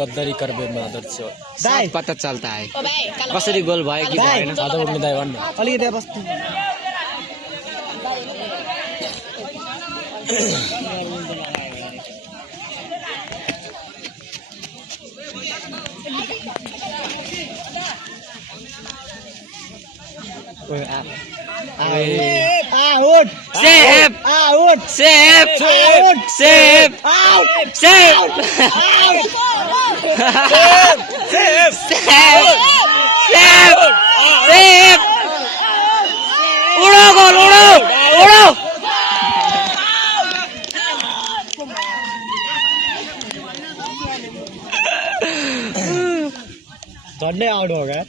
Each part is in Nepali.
गद्दारी करबे मादर छ दाइ पता चल्ता है कसरी गोल भयो कि भएन आधा उड्ने दाइ भन्नु अलिकति बस्नु out Save! out Save! Out! Save! out Save! save Save! Save! Save! उड़ो गोल उड़ो उड़ो झन्डै आउट हो गया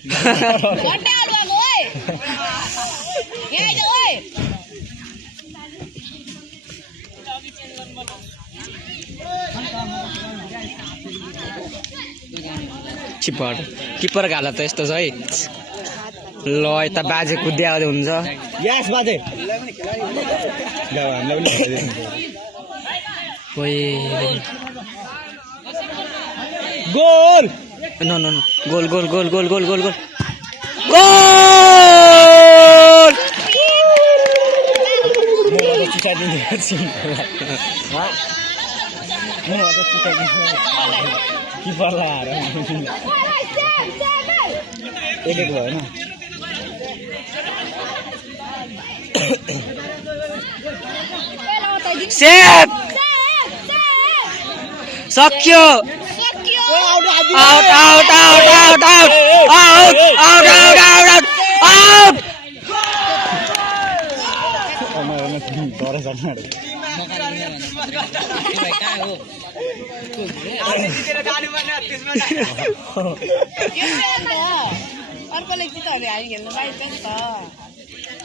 किपर हालत त यस्तो छ है ल यता बाजे कुद्दै आउँदै हुन्छ यस बाजे goal no no no goal goal goal goal goal goal goal goal keeper लाएर एक भयो हैन सेभ सक्यो out out out out out out out out out out अर्कोले जित्यो भने हामी खेल्नु पाइन्छ नि त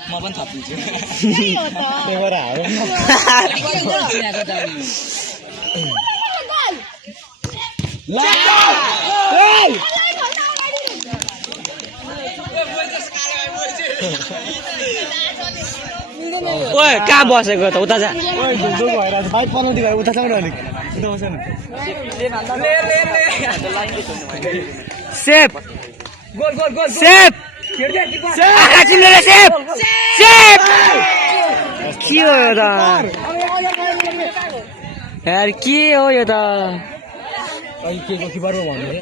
म पनि थपिन्छु त्यही हो त त्यहीबाट हारौँ ओए कहाँ बसेको त उता जा बाइक बनाउँदै भयो उता सँग अलिक उता बसेन save goal goal goal save आँखा चिम्लेर सेभ सेभ के हो यो त यार के हो यो त के को किपर हो भन्नु रे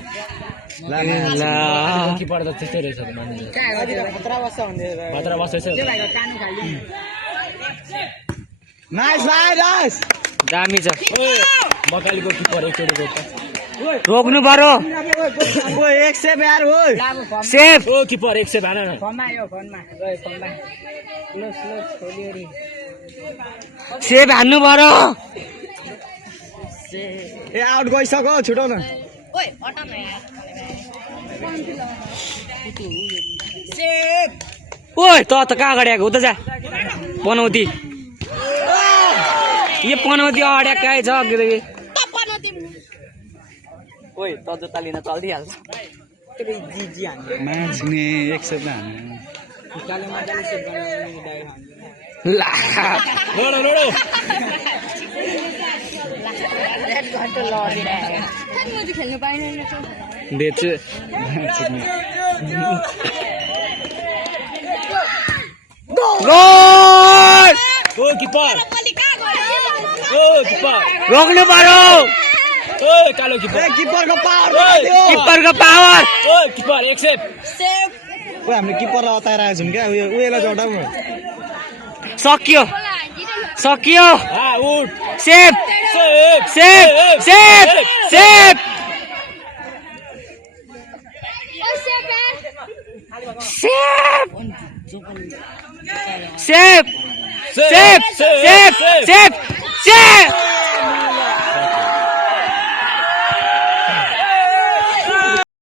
ला किपर त त्यस्तै रहेछ त मान्छे खतरा बस्छ नाइस नाइस दामी छ बकालीको किपर एकचोटि गयो रोक्नु पर्यो ओ एक सेभ यार हो सेभ ओ किपर एक से भान न सेभ हान्नु पर्यो ए आउट गइसक्यो छुटाउ न ओइ हटा न यार ओए त कहाँ अगाडि आएको उता जा पनौती यो पनौती अगाडि कहाँ छ ओए त जुत्ता लिन चल्दिहाल्छ मान्छे एक सेभ हान्नु ला रोडो रोडो खेल्नु पाइँदैन बेच्छु गोल ओ किपर ओ किपर रोक्नु पर्यो ओ कालो किपर किपरको पावर किपरको पावर ओ किपर एक सेभ ओ हामीले किपरलाई अताएर आएको छौँ क्या उयोलाई जोडाउँ सकियो सकियो out save save save save save save save save save save save